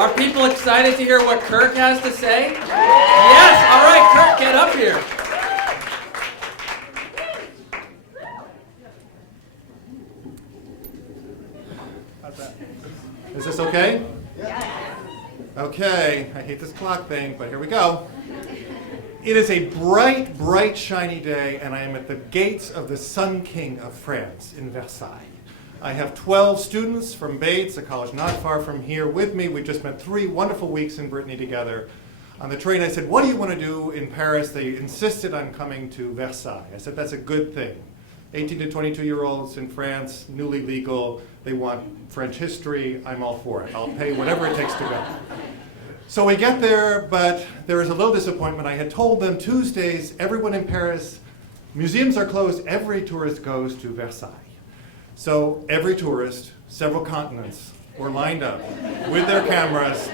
Are people excited to hear what Kirk has to say? Yes, all right, Kirk, get up here. How's that? Is this okay? Okay, I hate this clock thing, but here we go. It is a bright, bright, shiny day, and I am at the gates of the Sun King of France in Versailles. I have 12 students from Bates, a college not far from here, with me. We've just spent 3 wonderful weeks in Brittany together. On the train, I said, what do you want to do in Paris? They insisted on coming to Versailles. I said, that's a good thing. 18 to 22-year-olds in France, newly legal. They want French history. I'm all for it. I'll pay whatever it takes to go. So we get there, but there is a little disappointment. I had told them Tuesdays, everyone in Paris, museums are closed. Every tourist goes to Versailles. So every tourist, several continents, were lined up with their cameras.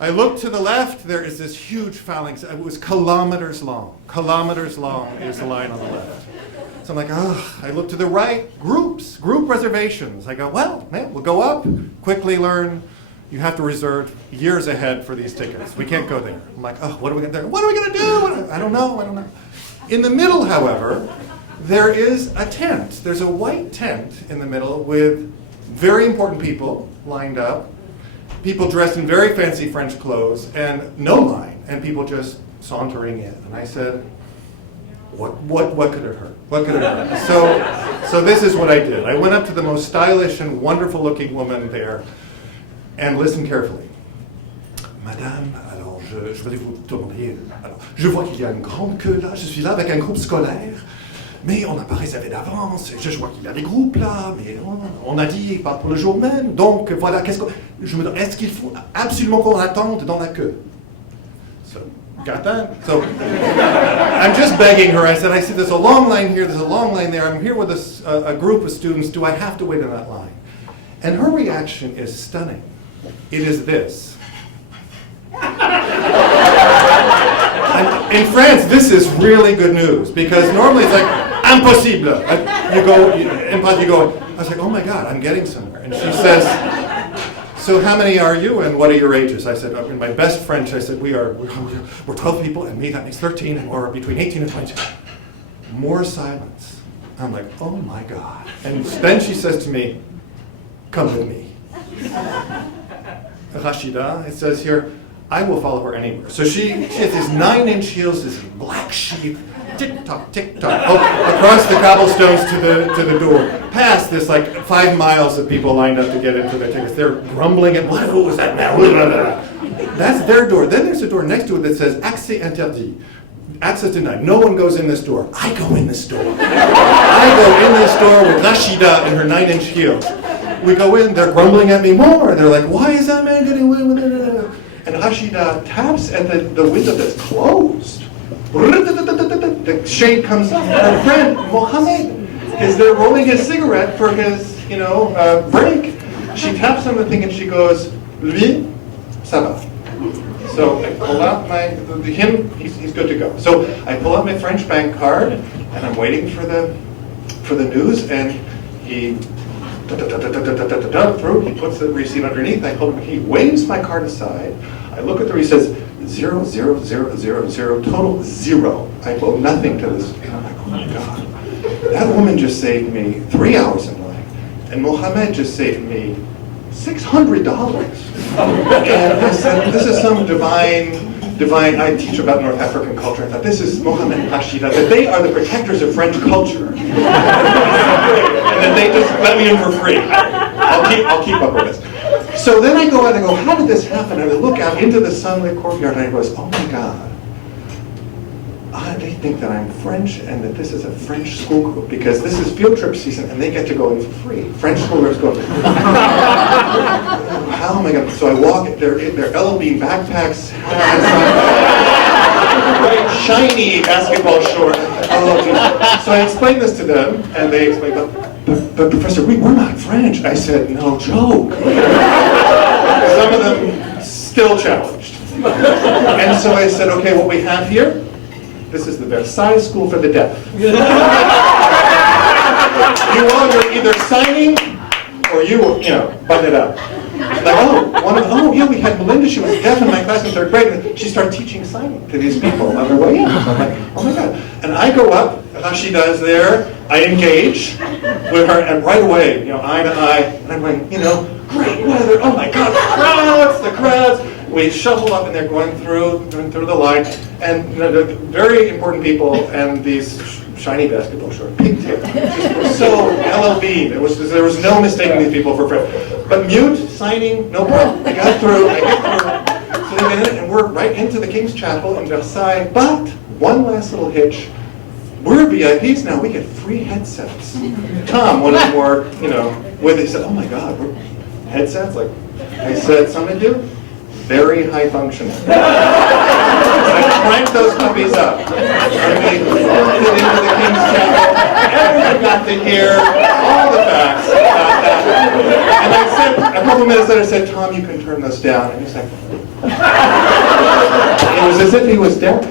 I looked to the left, there is this huge phalanx. It was kilometers long. Kilometers long is the line on the left. So I'm like, oh, I look to the right, group reservations. I go, well, man, we'll go up, quickly learn. You have to reserve years ahead for these tickets. We can't go there. I'm like, oh, what are we going to do? What are we going to do? I don't know. In the middle, however, there is a tent. There's a white tent in the middle with very important people lined up, people dressed in very fancy French clothes, and no line, and people just sauntering in. And I said, what could it hurt? What could it hurt? So this is what I did. I went up to the most stylish and wonderful looking woman there and listened carefully. Madame, alors je voulais vous demander, alors, je vois qu'il y a une grande queue là, je suis là avec un groupe scolaire, mais on n'a pas réservé d'avance, je vois qu'il y a des groupes là, mais on a dit pas pour le jour même, donc voilà, est-ce qu'il faut absolument qu'on attende dans la queue? So, got that? So, I'm just begging her. I said, I see there's a long line here, there's a long line there. I'm here with a group of students. Do I have to wait in that line? And her reaction is stunning. It is this. And in France, this is really good news because normally it's like, impossible. You go, I was like, oh my God, I'm getting somewhere. And she says, so how many are you and what are your ages? I said, in my best French, I said, we're 12 people and me, that makes 13, and we're between 18 and 22. More silence. I'm like, oh my God. And then she says to me, come with me. Rashida, it says here, I will follow her anywhere. So she has these 9-inch heels, this black sheep, tick-tock, tick-tock, across the cobblestones to the door, past this like 5 miles of people lined up to get into their tickets. They're grumbling at, what was that now? That's their door. Then there's a door next to it that says, accès interdit. Access denied. No one goes in this door. I go in this door. I go in this door with Rashida in her 9-inch heels. We go in, they're grumbling at me more. They're like, why is that man getting away with it? And Rashida taps at the window that's closed. The shade comes up. Her friend, Mohammed, is there rolling his cigarette for his, break. She taps on the thing and she goes, lui, ça va. So I pull out he's good to go. So I pull out my French bank card and I'm waiting for the news, and he through. He puts the receipt underneath. I hold him. He waves my card aside. I look at the receipt. Says 0, 0, 0, 0, 0, total 0. I owe nothing to this. And I'm like, oh my God. That woman just saved me 3 hours in line, and Mohammed just saved me $600. And I said, this is some divine. I teach about North African culture. I thought, this is Mohammed and Rashida, that they are the protectors of French culture. And that they just let me in for free. I'll keep up with this. So then I go out and go, how did this happen? And I look out into the sunlit courtyard and I go, oh my God. They think that I'm French and that this is a French school group because this is field trip season and they get to go in for free. French school groups go for free. How am I going to? So I walk, their LL Bean backpacks, bright, shiny basketball shorts. Oh, geez. So I explained this to them and they explained, but Professor, we're not French. I said, no joke. Some of them still challenged. And so I said, okay, what we have here, this is the Versailles School for the Deaf. You all are either signing or you button it up. Like, one of oh yeah, we had Melinda, she was deaf in my class in 3rd grade, and she started teaching signing to these people on their way in. I'm like, oh my God. And I go up, as she does there, I engage with her, and right away, eye to eye, and I'm like, great weather, oh my God, the crowds. We shuffle up and they're going through the line, and they're very important people, and these shiny basketball shorts, pigtail, just were so LLB. There was no mistaking these people for friends. But mute, signing, no problem. I get through. So they get in, and we're right into the King's Chapel in Versailles. But one last little hitch. We're VIPs now. We get free headsets. Tom, one of them were, where they said, oh my God, we're headsets? Like, I said, something to do? Very high functioning. I cranked those puppies up. And we walked it into the King's Chapel. Everyone got to hear all the facts about that. And I said, a couple minutes later, I said, Tom, you can turn this down. And he's like, it was as if he was deaf.